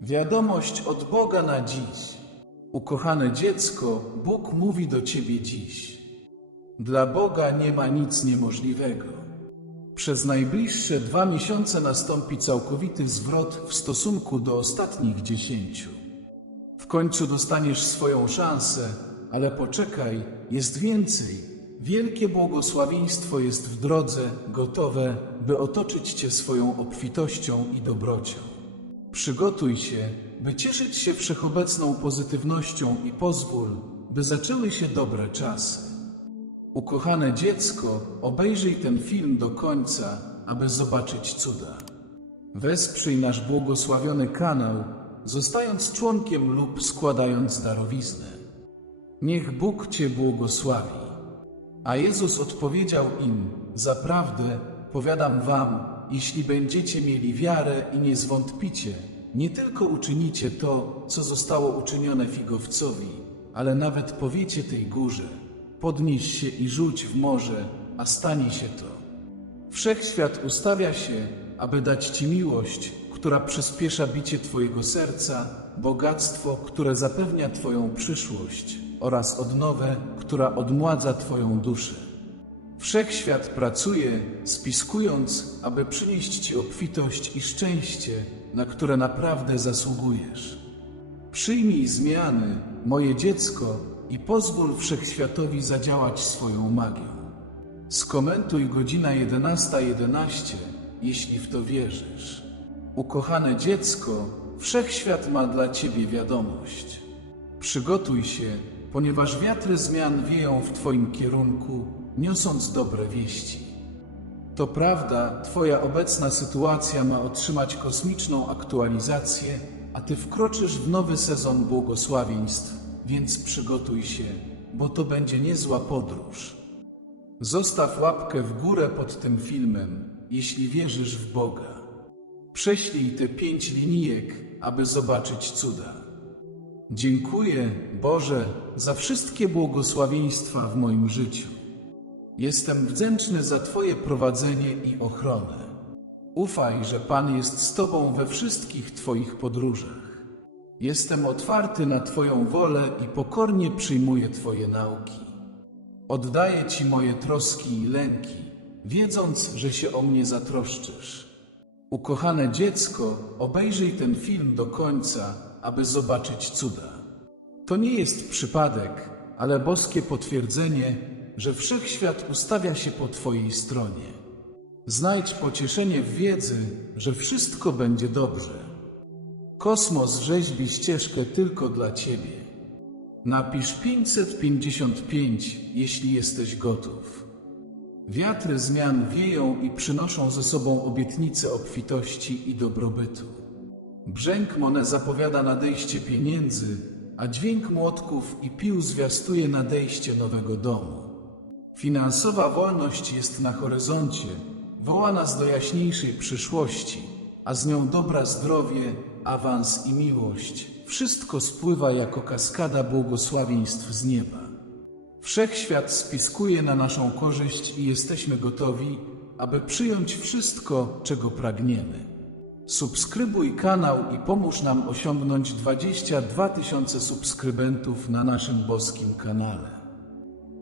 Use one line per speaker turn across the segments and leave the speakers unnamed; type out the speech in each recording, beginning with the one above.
Wiadomość od Boga na dziś. Ukochane dziecko, Bóg mówi do ciebie dziś. Dla Boga nie ma nic niemożliwego. Przez najbliższe dwa miesiące nastąpi całkowity zwrot w stosunku do ostatnich dziesięciu. W końcu dostaniesz swoją szansę, ale poczekaj, jest więcej. Wielkie błogosławieństwo jest w drodze, gotowe, by otoczyć cię swoją obfitością i dobrocią. Przygotuj się, by cieszyć się wszechobecną pozytywnością i pozwól, by zaczęły się dobre czasy. Ukochane dziecko, obejrzyj ten film do końca, aby zobaczyć cuda. Wesprzyj nasz błogosławiony kanał, zostając członkiem lub składając darowiznę. Niech Bóg Cię błogosławi. A Jezus odpowiedział im: Zaprawdę, powiadam Wam, jeśli będziecie mieli wiarę i nie zwątpicie, nie tylko uczynicie to, co zostało uczynione figowcowi, ale nawet powiecie tej górze: Podnieś się i rzuć w morze, a stanie się to. Wszechświat ustawia się, aby dać Ci miłość, która przyspiesza bicie Twojego serca, bogactwo, które zapewnia Twoją przyszłość oraz odnowę, która odmładza Twoją duszę. Wszechświat pracuje, spiskując, aby przynieść Ci obfitość i szczęście, na które naprawdę zasługujesz. Przyjmij zmiany, moje dziecko, i pozwól wszechświatowi zadziałać swoją magią. Skomentuj godzina 11.11, jeśli w to wierzysz. Ukochane dziecko, wszechświat ma dla ciebie wiadomość. Przygotuj się, ponieważ wiatry zmian wieją w twoim kierunku, niosąc dobre wieści. To prawda, twoja obecna sytuacja ma otrzymać kosmiczną aktualizację, a ty wkroczysz w nowy sezon błogosławieństw, więc przygotuj się, bo to będzie niezła podróż. Zostaw łapkę w górę pod tym filmem, jeśli wierzysz w Boga. Prześlij te pięć linijek, aby zobaczyć cuda. Dziękuję, Boże, za wszystkie błogosławieństwa w moim życiu. Jestem wdzięczny za Twoje prowadzenie i ochronę. Ufaj, że Pan jest z Tobą we wszystkich Twoich podróżach. Jestem otwarty na Twoją wolę i pokornie przyjmuję Twoje nauki. Oddaję Ci moje troski i lęki, wiedząc, że się o mnie zatroszczysz. Ukochane dziecko, obejrzyj ten film do końca, aby zobaczyć cuda. To nie jest przypadek, ale boskie potwierdzenie, że wszechświat ustawia się po Twojej stronie. Znajdź pocieszenie w wiedzy, że wszystko będzie dobrze. Kosmos rzeźbi ścieżkę tylko dla Ciebie. Napisz 555, jeśli jesteś gotów. Wiatry zmian wieją i przynoszą ze sobą obietnice obfitości i dobrobytu. Brzęk monet zapowiada nadejście pieniędzy, a dźwięk młotków i pił zwiastuje nadejście nowego domu. Finansowa wolność jest na horyzoncie, woła nas do jaśniejszej przyszłości, a z nią dobra zdrowie, awans i miłość. Wszystko spływa jako kaskada błogosławieństw z nieba. Wszechświat spiskuje na naszą korzyść i jesteśmy gotowi, aby przyjąć wszystko, czego pragniemy. Subskrybuj kanał i pomóż nam osiągnąć 22 tysiące subskrybentów na naszym boskim kanale.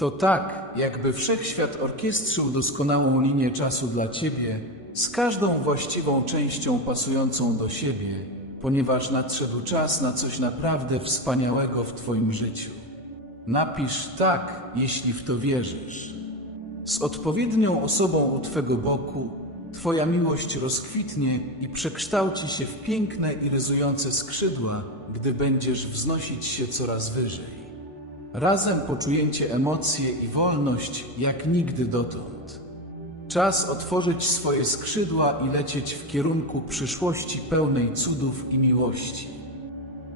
To tak, jakby wszechświat orkiestrzył doskonałą linię czasu dla Ciebie, z każdą właściwą częścią pasującą do siebie, ponieważ nadszedł czas na coś naprawdę wspaniałego w Twoim życiu. Napisz tak, jeśli w to wierzysz. Z odpowiednią osobą u Twego boku, Twoja miłość rozkwitnie i przekształci się w piękne i ryzujące skrzydła, gdy będziesz wznosić się coraz wyżej. Razem poczujecie emocje i wolność jak nigdy dotąd. Czas otworzyć swoje skrzydła i lecieć w kierunku przyszłości pełnej cudów i miłości.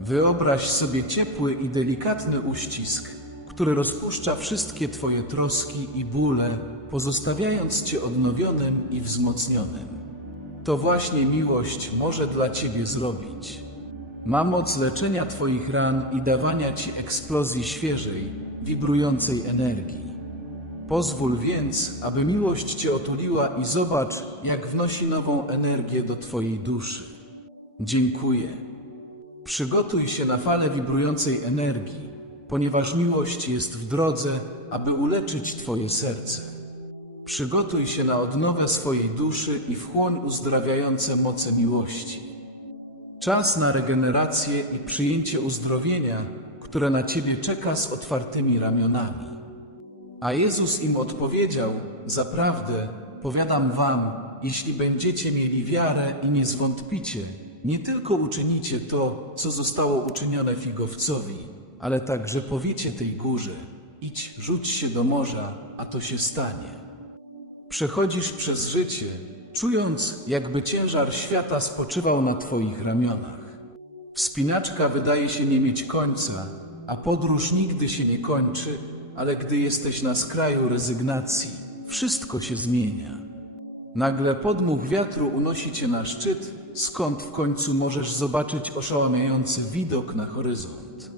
Wyobraź sobie ciepły i delikatny uścisk, który rozpuszcza wszystkie Twoje troski i bóle, pozostawiając Cię odnowionym i wzmocnionym. To właśnie miłość może dla Ciebie zrobić. Ma moc leczenia Twoich ran i dawania Ci eksplozji świeżej, wibrującej energii. Pozwól więc, aby miłość Cię otuliła i zobacz, jak wnosi nową energię do Twojej duszy. Dziękuję. Przygotuj się na falę wibrującej energii, ponieważ miłość jest w drodze, aby uleczyć Twoje serce. Przygotuj się na odnowę swojej duszy i wchłoń uzdrawiające moce miłości. Czas na regenerację i przyjęcie uzdrowienia, które na Ciebie czeka z otwartymi ramionami. A Jezus im odpowiedział: Zaprawdę, powiadam Wam, jeśli będziecie mieli wiarę i nie zwątpicie, nie tylko uczynicie to, co zostało uczynione figowcowi, ale także powiecie tej górze: idź, rzuć się do morza, a to się stanie. Przechodzisz przez życie, czując, jakby ciężar świata spoczywał na Twoich ramionach. Wspinaczka wydaje się nie mieć końca, a podróż nigdy się nie kończy, ale gdy jesteś na skraju rezygnacji, wszystko się zmienia. Nagle podmuch wiatru unosi cię na szczyt, skąd w końcu możesz zobaczyć oszałamiający widok na horyzont.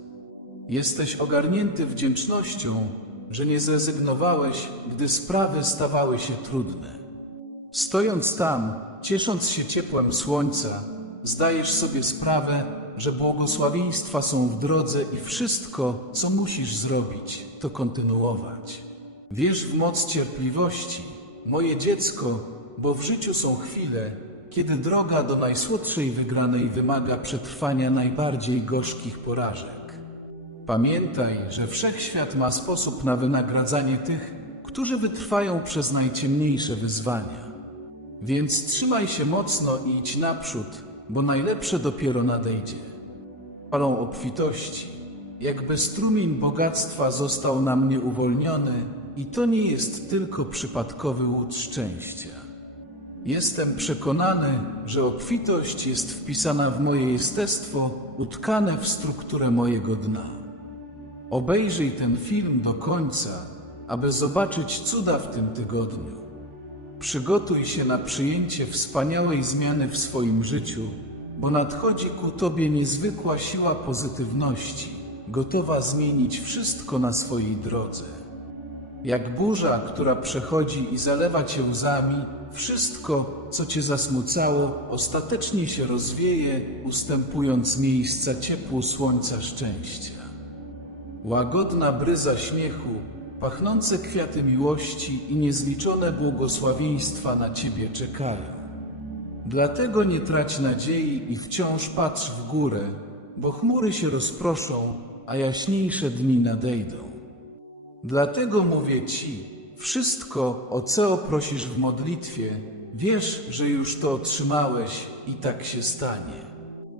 Jesteś ogarnięty wdzięcznością, że nie zrezygnowałeś, gdy sprawy stawały się trudne. Stojąc tam, ciesząc się ciepłem słońca, zdajesz sobie sprawę, że błogosławieństwa są w drodze i wszystko, co musisz zrobić, to kontynuować. Wierz w moc cierpliwości, moje dziecko, bo w życiu są chwile, kiedy droga do najsłodszej wygranej wymaga przetrwania najbardziej gorzkich porażek. Pamiętaj, że wszechświat ma sposób na wynagradzanie tych, którzy wytrwają przez najciemniejsze wyzwania. Więc trzymaj się mocno i idź naprzód, bo najlepsze dopiero nadejdzie. Falą obfitości, jakby strumień bogactwa został na mnie uwolniony i to nie jest tylko przypadkowy łód szczęścia. Jestem przekonany, że obfitość jest wpisana w moje jestestwo, utkane w strukturę mojego dna. Obejrzyj ten film do końca, aby zobaczyć cuda w tym tygodniu. Przygotuj się na przyjęcie wspaniałej zmiany w swoim życiu, bo nadchodzi ku Tobie niezwykła siła pozytywności, gotowa zmienić wszystko na swojej drodze. Jak burza, która przechodzi i zalewa Cię łzami, wszystko, co Cię zasmucało, ostatecznie się rozwieje, ustępując miejsca ciepłu słońca szczęścia. Łagodna bryza śmiechu, pachnące kwiaty miłości i niezliczone błogosławieństwa na Ciebie czekają. Dlatego nie trać nadziei i wciąż patrz w górę, bo chmury się rozproszą, a jaśniejsze dni nadejdą. Dlatego mówię Ci, wszystko, o co prosisz w modlitwie, wiesz, że już to otrzymałeś i tak się stanie.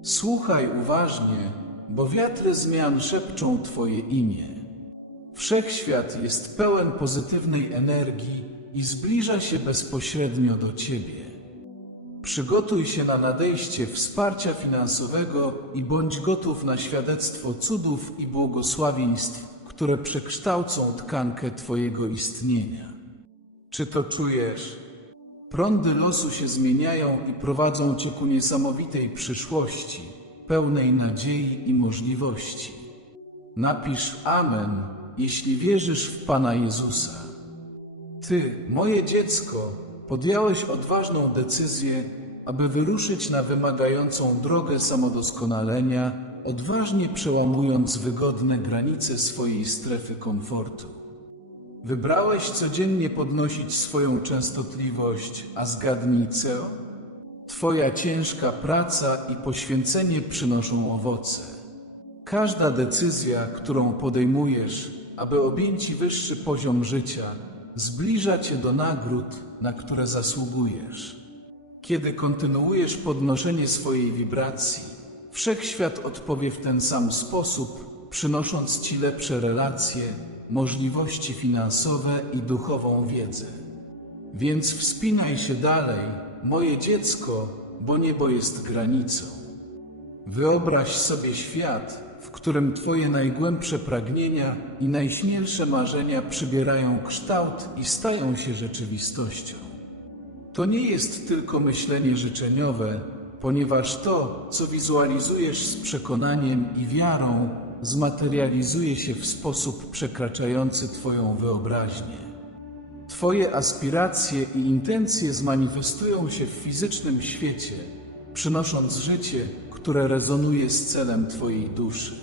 Słuchaj uważnie, bo wiatry zmian szepczą Twoje imię. Wszechświat jest pełen pozytywnej energii i zbliża się bezpośrednio do Ciebie. Przygotuj się na nadejście wsparcia finansowego i bądź gotów na świadectwo cudów i błogosławieństw, które przekształcą tkankę Twojego istnienia. Czy to czujesz? Prądy losu się zmieniają i prowadzą Cię ku niesamowitej przyszłości, pełnej nadziei i możliwości. Napisz Amen, jeśli wierzysz w Pana Jezusa. Ty, moje dziecko, podjąłeś odważną decyzję, aby wyruszyć na wymagającą drogę samodoskonalenia, odważnie przełamując wygodne granice swojej strefy komfortu. Wybrałeś codziennie podnosić swoją częstotliwość, a zgadnij co? Twoja ciężka praca i poświęcenie przynoszą owoce. Każda decyzja, którą podejmujesz, aby objęci wyższy poziom życia, zbliża cię do nagród, na które zasługujesz. Kiedy kontynuujesz podnoszenie swojej wibracji, wszechświat odpowie w ten sam sposób, przynosząc ci lepsze relacje, możliwości finansowe i duchową wiedzę. Więc wspinaj się dalej, moje dziecko, bo niebo jest granicą. Wyobraź sobie świat, w którym Twoje najgłębsze pragnienia i najśmielsze marzenia przybierają kształt i stają się rzeczywistością. To nie jest tylko myślenie życzeniowe, ponieważ to, co wizualizujesz z przekonaniem i wiarą, zmaterializuje się w sposób przekraczający Twoją wyobraźnię. Twoje aspiracje i intencje zmanifestują się w fizycznym świecie, przynosząc życie, które rezonuje z celem Twojej duszy.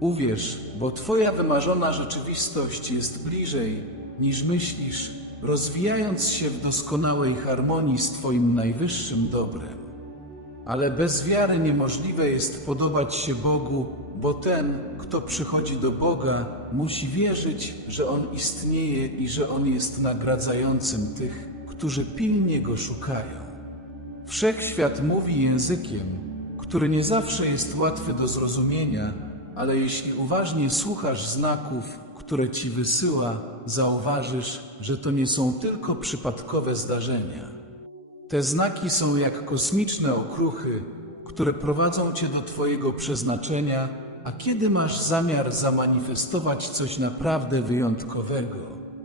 Uwierz, bo Twoja wymarzona rzeczywistość jest bliżej niż myślisz, rozwijając się w doskonałej harmonii z Twoim najwyższym dobrem. Ale bez wiary niemożliwe jest podobać się Bogu, bo ten, kto przychodzi do Boga, musi wierzyć, że On istnieje i że On jest nagradzającym tych, którzy pilnie Go szukają. Wszechświat mówi językiem, który nie zawsze jest łatwy do zrozumienia, ale jeśli uważnie słuchasz znaków, które ci wysyła, zauważysz, że to nie są tylko przypadkowe zdarzenia. Te znaki są jak kosmiczne okruchy, które prowadzą cię do Twojego przeznaczenia, a kiedy masz zamiar zamanifestować coś naprawdę wyjątkowego,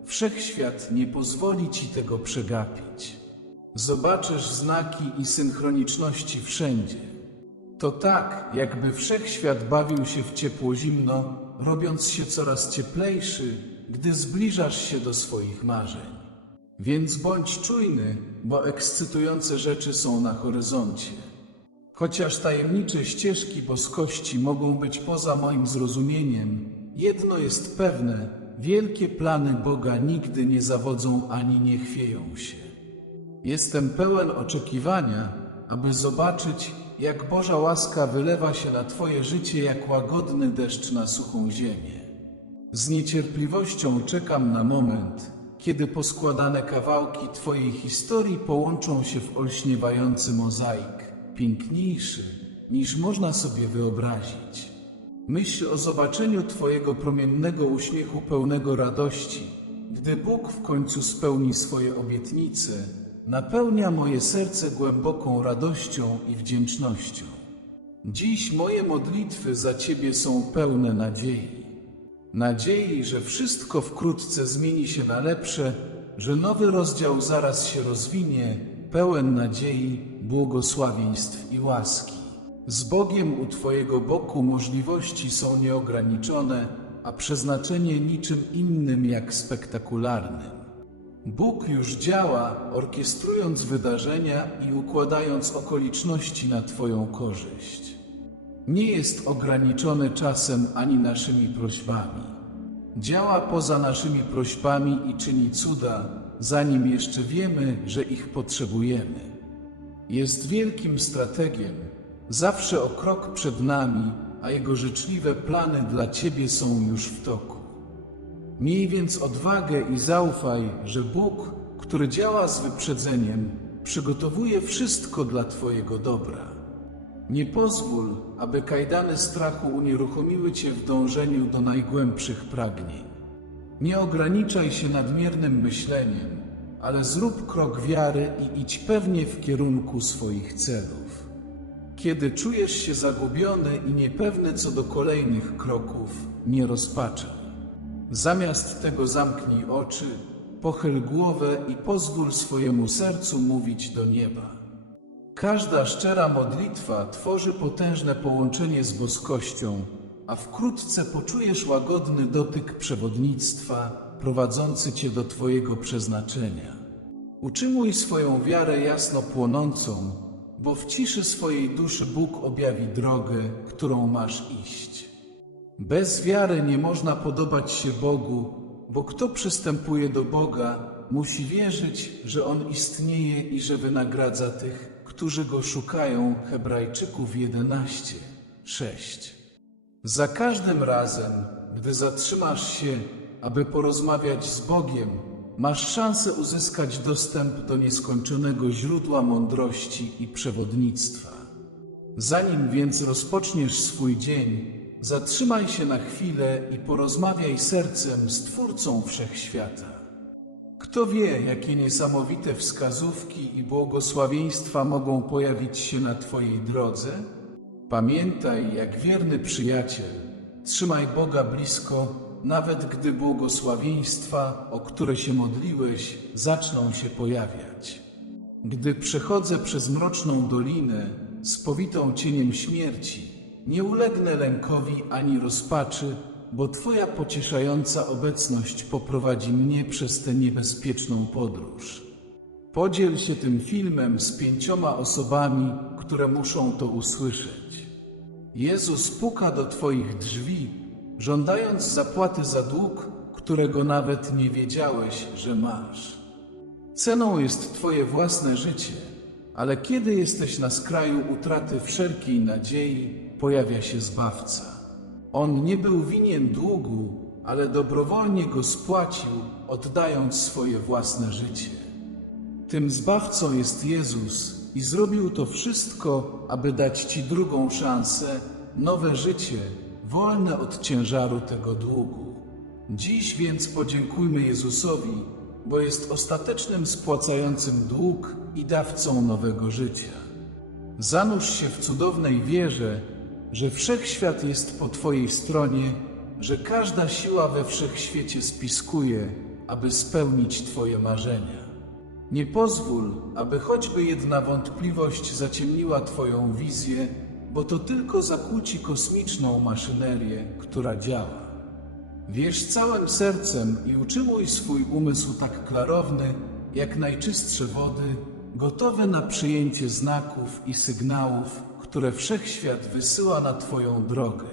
wszechświat nie pozwoli ci tego przegapić. Zobaczysz znaki i synchroniczności wszędzie. To tak, jakby wszechświat bawił się w ciepło-zimno, robiąc się coraz cieplejszy, gdy zbliżasz się do swoich marzeń. Więc bądź czujny, bo ekscytujące rzeczy są na horyzoncie. Chociaż tajemnicze ścieżki boskości mogą być poza moim zrozumieniem, jedno jest pewne: wielkie plany Boga nigdy nie zawodzą ani nie chwieją się. Jestem pełen oczekiwania, aby zobaczyć, jak Boża łaska wylewa się na Twoje życie jak łagodny deszcz na suchą ziemię. Z niecierpliwością czekam na moment, kiedy poskładane kawałki Twojej historii połączą się w olśniewający mozaik, piękniejszy niż można sobie wyobrazić. Myśl o zobaczeniu Twojego promiennego uśmiechu pełnego radości, gdy Bóg w końcu spełni swoje obietnice, napełnia moje serce głęboką radością i wdzięcznością. Dziś moje modlitwy za Ciebie są pełne nadziei. Nadziei, że wszystko wkrótce zmieni się na lepsze, że nowy rozdział zaraz się rozwinie, pełen nadziei, błogosławieństw i łaski. Z Bogiem u Twojego boku możliwości są nieograniczone, a przeznaczenie niczym innym jak spektakularnym. Bóg już działa, orkiestrując wydarzenia i układając okoliczności na Twoją korzyść. Nie jest ograniczony czasem ani naszymi prośbami. Działa poza naszymi prośbami i czyni cuda, zanim jeszcze wiemy, że ich potrzebujemy. Jest wielkim strategiem, zawsze o krok przed nami, a jego życzliwe plany dla Ciebie są już w toku. Miej więc odwagę i zaufaj, że Bóg, który działa z wyprzedzeniem, przygotowuje wszystko dla Twojego dobra. Nie pozwól, aby kajdany strachu unieruchomiły Cię w dążeniu do najgłębszych pragnień. Nie ograniczaj się nadmiernym myśleniem, ale zrób krok wiary i idź pewnie w kierunku swoich celów. Kiedy czujesz się zagubiony i niepewny co do kolejnych kroków, nie rozpaczaj. Zamiast tego zamknij oczy, pochyl głowę i pozwól swojemu sercu mówić do nieba. Każda szczera modlitwa tworzy potężne połączenie z boskością, a wkrótce poczujesz łagodny dotyk przewodnictwa prowadzący cię do Twojego przeznaczenia. Utrzymuj swoją wiarę jasno płonącą, bo w ciszy swojej duszy Bóg objawi drogę, którą masz iść. Bez wiary nie można podobać się Bogu, bo kto przystępuje do Boga, musi wierzyć, że On istnieje i że wynagradza tych, którzy Go szukają. Hebrajczyków 11, 6. Za każdym razem, gdy zatrzymasz się, aby porozmawiać z Bogiem, masz szansę uzyskać dostęp do nieskończonego źródła mądrości i przewodnictwa. Zanim więc rozpoczniesz swój dzień, Zatrzymaj się na chwilę i porozmawiaj sercem z Twórcą Wszechświata. Kto wie, jakie niesamowite wskazówki i błogosławieństwa mogą pojawić się na Twojej drodze? Pamiętaj, jak wierny przyjaciel, trzymaj Boga blisko, nawet gdy błogosławieństwa, o które się modliłeś, zaczną się pojawiać. Gdy przechodzę przez mroczną dolinę, spowitą cieniem śmierci, nie ulegnę lękowi ani rozpaczy, bo Twoja pocieszająca obecność poprowadzi mnie przez tę niebezpieczną podróż. Podziel się tym filmem z pięcioma osobami, które muszą to usłyszeć. Jezus puka do Twoich drzwi, żądając zapłaty za dług, którego nawet nie wiedziałeś, że masz. Ceną jest Twoje własne życie, ale kiedy jesteś na skraju utraty wszelkiej nadziei, pojawia się Zbawca. On nie był winien długu, ale dobrowolnie go spłacił, oddając swoje własne życie. Tym Zbawcą jest Jezus i zrobił to wszystko, aby dać Ci drugą szansę, nowe życie, wolne od ciężaru tego długu. Dziś więc podziękujmy Jezusowi, bo jest ostatecznym spłacającym dług i dawcą nowego życia. Zanurz się w cudownej wierze, że wszechświat jest po Twojej stronie, że każda siła we wszechświecie spiskuje, aby spełnić Twoje marzenia. Nie pozwól, aby choćby jedna wątpliwość zaciemniła Twoją wizję, bo to tylko zakłóci kosmiczną maszynerię, która działa. Wierz całym sercem i utrzymuj swój umysł tak klarowny, jak najczystsze wody, gotowy na przyjęcie znaków i sygnałów, które wszechświat wysyła na Twoją drogę.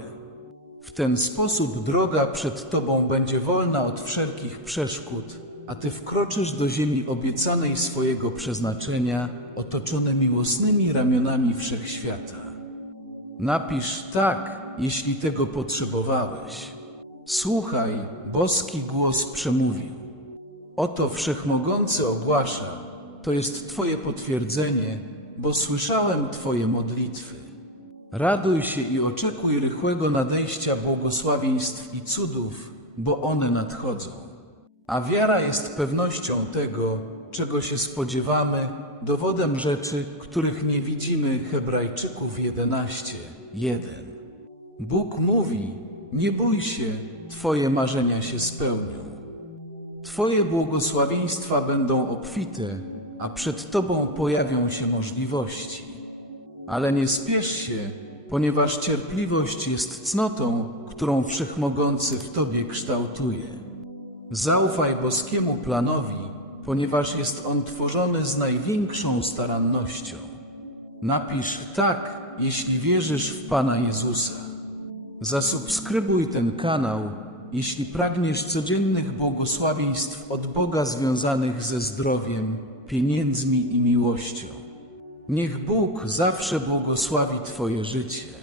W ten sposób droga przed Tobą będzie wolna od wszelkich przeszkód, a Ty wkroczysz do ziemi obiecanej swojego przeznaczenia, otoczony miłosnymi ramionami wszechświata. Napisz tak, jeśli tego potrzebowałeś. Słuchaj, boski głos przemówił. Oto wszechmogący ogłasza, to jest Twoje potwierdzenie, bo słyszałem Twoje modlitwy. Raduj się i oczekuj rychłego nadejścia błogosławieństw i cudów, bo one nadchodzą. A wiara jest pewnością tego, czego się spodziewamy, dowodem rzeczy, których nie widzimy. Hebrajczyków 11, 1. Bóg mówi: Nie bój się, Twoje marzenia się spełnią. Twoje błogosławieństwa będą obfite, a przed Tobą pojawią się możliwości. Ale nie spiesz się, ponieważ cierpliwość jest cnotą, którą Wszechmogący w Tobie kształtuje. Zaufaj boskiemu planowi, ponieważ jest on tworzony z największą starannością. Napisz tak, jeśli wierzysz w Pana Jezusa. Zasubskrybuj ten kanał, jeśli pragniesz codziennych błogosławieństw od Boga związanych ze zdrowiem, pieniędzmi i miłością. Niech Bóg zawsze błogosławi Twoje życie.